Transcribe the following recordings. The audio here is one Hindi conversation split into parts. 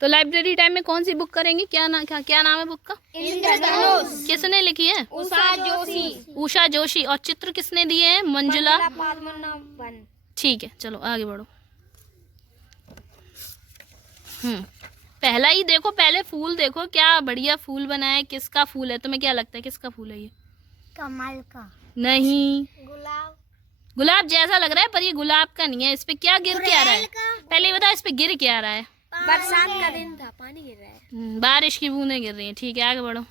तो लाइब्रेरी टाइम में कौन सी बुक करेंगे? क्या नाम है बुक का? इंद्रधनुष। किसने लिखी है? उषा जोशी। उषा जोशी। और चित्र किसने दिए हैं? मंजुला। पद्मनाभन। ठीक है, चलो आगे बढ़ो। पहला ही देखो, पहले फूल देखो, क्या बढ़िया फूल बना है। किसका फूल है? तुम्हें क्या लगता है किसका फूल है ये? कमल का। नहीं, गुलाब। गुलाब जैसा लग रहा है पर ये गुलाब का नहीं है। इस पे क्या गिर के आ रहा है? पहले ये बताओ, इस पे गिर के आ रहा है? बरसात का दिन था, पानी गिर रहा है। बारिश की बूंदें गिर रही हैं। ठीक है, आगे बढ़ो।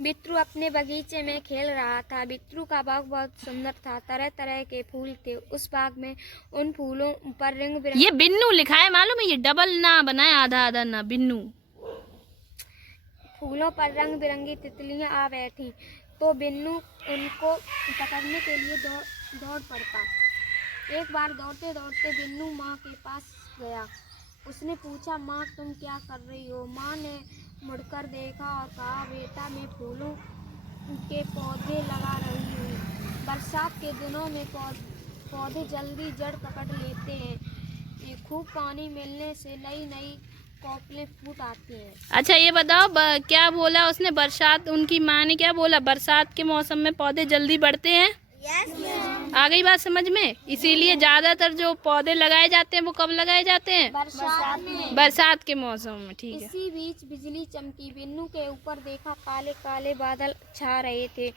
बिट्टू अपने बगीचे में खेल रहा था। बिट्टू का बाग बहुत सुंदर था, तरह तरह के फूल थे उस बाग में। उन फूलों पर रंग बिरंगे, ये बिन्नू लिखा है, मालूम है? ये डबल ना बनाए, आधा आधा ना, बिन्नू। फूलों पर रंग बिरंगी तितलियां आ बैठी तो बिन्नू उनको पकड़ने के लिए दौड़ पड़ता। एक बार दौड़ते दौड़ते बिन्नू माँ के पास गया। उसने पूछा, माँ तुम क्या कर रही हो? माँ ने मुड़कर देखा और कहा, बेटा मैं फूलों के पौधे लगा रही हूँ। बरसात के दिनों में पौधे जल्दी जड़ पकड़ लेते हैं। खूब पानी मिलने से नई नई कोपलें फूट आती हैं। अच्छा ये बताओ, क्या बोला उसने? बरसात, उनकी माँ ने क्या बोला? बरसात के मौसम में पौधे जल्दी बढ़ते हैं। आ गई बात समझ में? इसीलिए ज्यादातर जो पौधे लगाए जाते हैं वो कब लगाए जाते हैं? बरसात में। बरसात के मौसम में। ठीक है। इसी बीच बिजली चमकी। बिन्नू के ऊपर देखा, काले काले बादल छा रहे थे।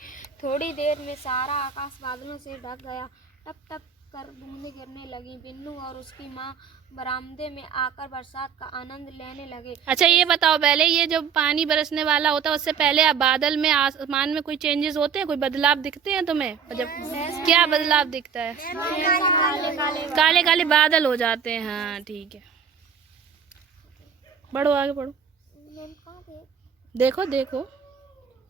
थोड़ी देर में सारा आकाश बादलों से ढक गया। टप टप कर बूंदें गिरने लगी। बिन्नू और उसकी माँ बरामदे में आकर बरसात का आनंद लेने लगे। अच्छा ये बताओ, पहले ये जो पानी बरसने वाला होता है उससे पहले आप बादल में, आसमान में कोई चेंजेस होते हैं? कोई बदलाव दिखते हैं तुम्हें? जब क्या बदलाव दिखता है? काले काले बादल हो जाते हैं। हाँ ठीक है, बढ़ो आगे बढ़ो। देखो देखो।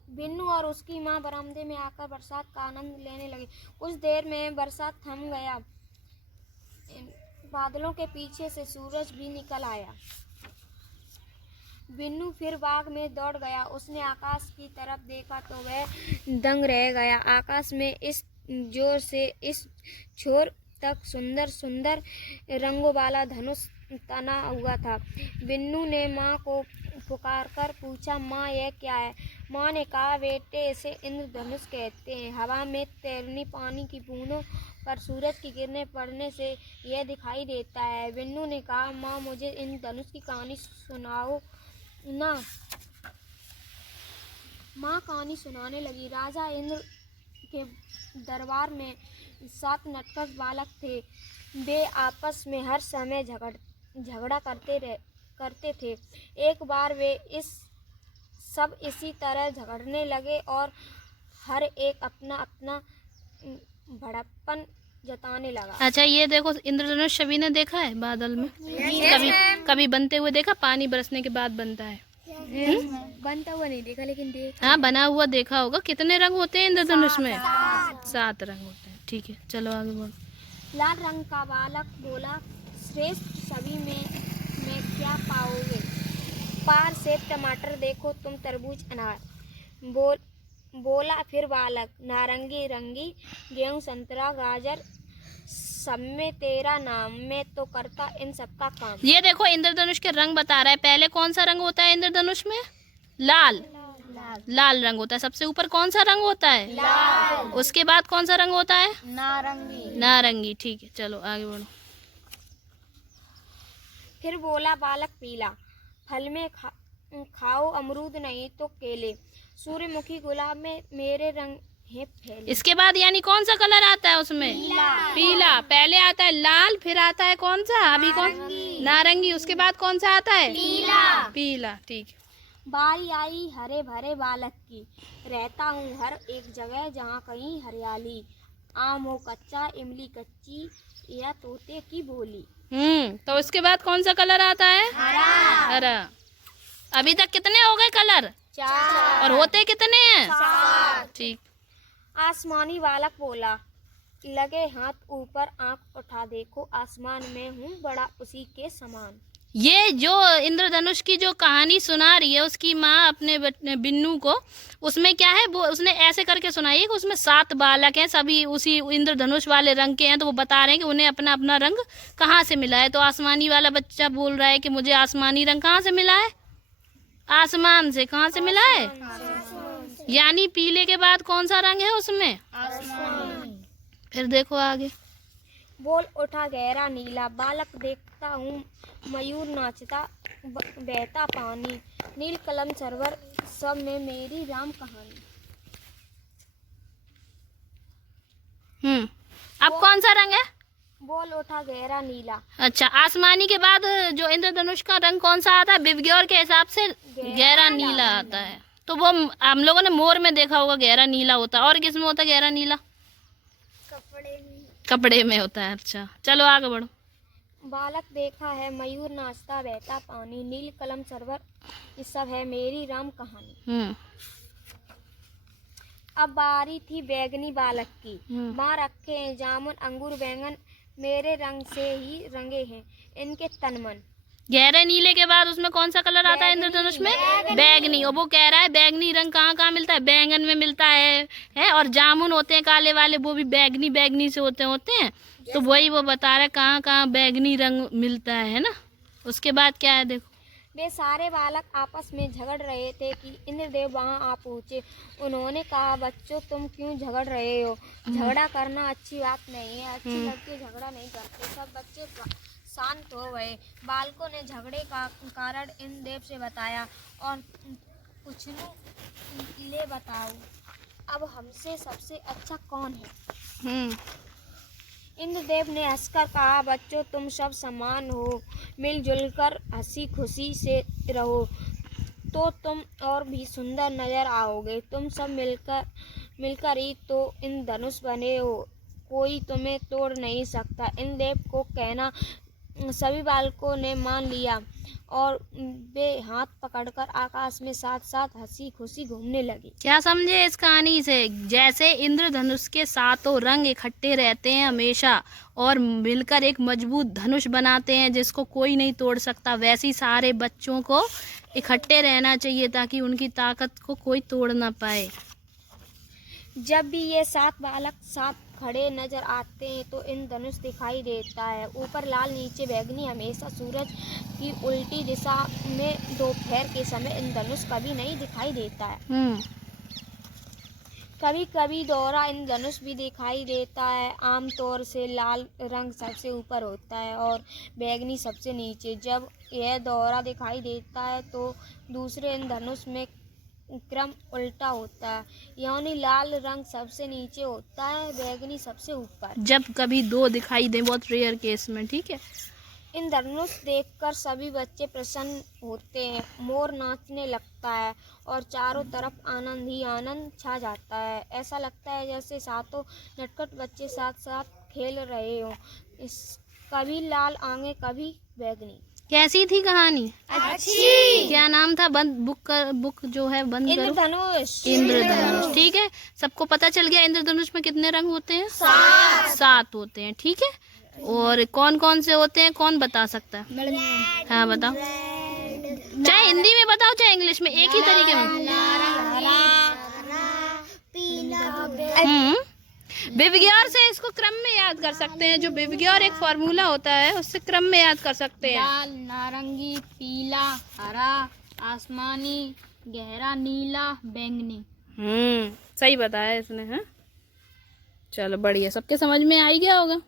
बिन्नू और उसकी माँ बरामदे में आकर बरसात का आनंद लेने लगे। कुछ देर में बरसात थम गया। बादलों के पीछे से सूरज भी निकल आया। बिन्नू फिर बाग में दौड़ गया। उसने आकाश की तरफ देखा तो वह दंग रह गया। आकाश में इस जोर से इस छोर तक सुंदर सुंदर रंगों वाला धनुष तना हुआ था। बिन्नू ने माँ को पुकारकर पूछा, माँ यह क्या है? माँ ने कहा, बेटे इसे इंद्रधनुष कहते हैं। हवा में तैरनी पानी की बूंदों पर सूरज की किरणें पड़ने से यह दिखाई देता है। बिन्नू ने कहा, माँ मुझे इंद्रधनुष की कहानी सुनाओ ना। माँ कहानी सुनाने लगी। राजा इंद्र के दरबार में 7 नटखट बालक थे। वे आपस में हर समय झगड़ा करते थे। एक बार वे इसी तरह झगड़ने लगे और हर एक अपना अपना बड़प्पन जताने लगा। अच्छा ये देखो, इंद्रधनुष सभी ने देखा है बादल में? कभी बनते हुए देखा? पानी बरसने के बाद बनता है। बनता हुआ नहीं देखा, लेकिन हाँ बना हुआ देखा होगा। कितने रंग होते हैं इंद्रधनुष में? 7 रंग होते हैं। ठीक है, चलो आगे बढ़ो। लाल रंग का बालक बोला, श्रेष्ठ सभी में क्या पाओगे? पार सेब टमाटर देखो, तुम तरबूज अनार। बोला फिर बालक, नारंगी रंगी गेहूं संतरा गाजर, सब में तेरा नाम, मैं तो करता इन सबका काम। ये देखो इंद्रधनुष के रंग बता रहा है। पहले कौन सा रंग होता है इंद्रधनुष में? लाल। लाल रंग होता है। सबसे ऊपर कौन सा रंग होता है? लाल। उसके बाद कौन सा रंग होता है? नारंगी। नारंगी। ठीक है, चलो आगे बढ़ो। फिर बोला बालक पीला, फल में खाओ अमरूद नहीं तो केले, सूर्यमुखी गुलाब में मेरे रंग है फैले। इसके बाद यानी कौन सा कलर आता है उसमें? पीला। पहले आता है लाल, फिर आता है कौन सा? अभी कौन? नारंगी। उसके बाद कौन सा आता है? पीला। ठीक है। बारी आई हरे भरे बालक की, रहता हूँ हर एक जगह जहाँ कहीं हरियाली, आम हो कच्चा इमली कच्ची, यह तोते की बोली। तो उसके बाद कौन सा कलर आता है? हरा। अभी तक कितने हो गए कलर? 4। और होते कितने हैं? 7। ठीक। आसमानी बालक बोला, लगे हाथ ऊपर आंख उठा देखो, आसमान में हूँ बड़ा उसी के समान। ये जो इंद्रधनुष की जो कहानी सुना रही है उसकी माँ अपने बिन्नू को, उसमें क्या है वो उसने ऐसे करके सुनाई है कि उसमें 7 बालक हैं, सभी उसी इंद्रधनुष वाले रंग के हैं। तो वो बता रहे हैं कि उन्हें अपना अपना रंग कहाँ से मिला है। तो आसमानी वाला बच्चा बोल रहा है कि मुझे आसमानी रंग कहाँ से मिला है, आसमान से। कहाँ से मिला है, यानी पीले के बाद कौन सा रंग है उसमें, आसमानी। फिर देखो आगे। बोल उठा गहरा नीला, बालक देखता हूँ मयूर नाचता, बहता पानी, नील कलम सरवर, सब में मेरी राम कहानी। अब कौन सा रंग है, बोल उठा गहरा नीला। अच्छा, आसमानी के बाद जो इंद्रधनुष का रंग कौन सा आता है, विवग्योर के हिसाब से गहरा नीला आता है। तो वो हम लोगों ने मोर में देखा होगा गहरा नीला होता है, और किस में होता है गहरा नीला, कपड़े में होता है। अच्छा चलो आगे बढ़ो। बालक देखा है मयूर नाचता, बहता पानी, नील कलम सरवर, ये सब है मेरी राम कहानी। अब बारी थी बैगनी बालक की, माँ रखे हैं जामुन अंगूर बैंगन, मेरे रंग से ही रंगे हैं इनके तन मन। गहरे नीले के बाद उसमें कौन सा कलर आता है इंद्रधनुष में, बैगनी। और वो कह रहा है बैगनी रंग कहाँ कहाँ मिलता है, बैंगन में मिलता है। और जामुन होते हैं काले वाले, वो भी बैगनी बैगनी से होते हैं। तो वही वो बता रहा है कहाँ कहाँ बैगनी रंग मिलता है ना। उसके बाद क्या है देखो। वे सारे बालक आपस में झगड़ रहे थे कि इंद्रदेव वहां आ पहुँचे। उन्होंने कहा, बच्चों तुम क्यों झगड़ रहे हो, झगड़ा करना अच्छी बात नहीं है, अच्छे लड़के झगड़ा नहीं करते। सब बच्चे शांत हो गए। बालकों ने झगड़े का कारण इंद्रदेव से बताया और कुछ ले बताओ, अब हमसे सबसे अच्छा कौन है। इंद्रदेव ने हंसकर कहा, बच्चों तुम सब समान हो, मिलजुल कर हंसी खुशी से रहो तो तुम और भी सुंदर नजर आओगे। तुम सब मिलकर ही तो इंद्रधनुष बने हो, कोई तुम्हें तोड़ नहीं सकता। इंद्रदेव को कहना सभी बालकों ने मान लिया और वे हाथ पकड़कर आकाश में साथ साथ हंसी खुशी घूमने लगे। क्या समझे इस कहानी से, जैसे इंद्रधनुष के 7 रंग इकट्ठे रहते हैं हमेशा और मिलकर एक मजबूत धनुष बनाते हैं जिसको कोई नहीं तोड़ सकता, वैसे ही सारे बच्चों को इकट्ठे रहना चाहिए ताकि उनकी ताकत को कोई तोड़ ना पाए। जब भी ये 7 बालक साथ खड़े नजर आते हैं तो इंद्रधनुष दिखाई देता है, ऊपर लाल नीचे बैगनी। हमेशा सूरज की उल्टी दिशा में दोपहर के समय इंद्रधनुष कभी नहीं दिखाई देता है। कभी कभी दोहरा इंद्रधनुष भी दिखाई देता है। आमतौर से लाल रंग सबसे ऊपर होता है और बैगनी सबसे नीचे। जब यह दोहरा दिखाई देता है तो दूसरे इंद्रधनुष में क्रम उल्टा होता है, यानी लाल रंग सबसे नीचे होता है, बैगनी सबसे ऊपर। जब कभी 2 दिखाई दे, बहुत रेयर केस में, ठीक है। इंद्रधनुष देखकर सभी बच्चे प्रसन्न होते हैं, मोर नाचने लगता है और चारों तरफ आनंद ही आनंद छा जाता है। ऐसा लगता है जैसे 7 नटखट बच्चे साथ साथ खेल रहे हो, कभी लाल आगे कभी बैगनी। कैसी थी कहानी, अच्छी। क्या नाम था, बुक जो है बंद करो, इंद्रधनुष। ठीक है, सबको पता चल गया इंद्रधनुष में कितने रंग होते हैं, 7 होते हैं, ठीक है। और कौन कौन से होते हैं, कौन बता सकता है, हाँ बताओ, चाहे हिंदी में बताओ चाहे इंग्लिश में, एक ही तरीके में। विवग्योर से इसको क्रम में याद कर सकते हैं, जो विवग्योर एक फॉर्मूला होता है उससे क्रम में याद कर सकते हैं। लाल, नारंगी, पीला, हरा, आसमानी, गहरा नीला, बैंगनी। सही बताया इसने, हाँ। चलो बढ़िया, सबके समझ में आ ही गया होगा।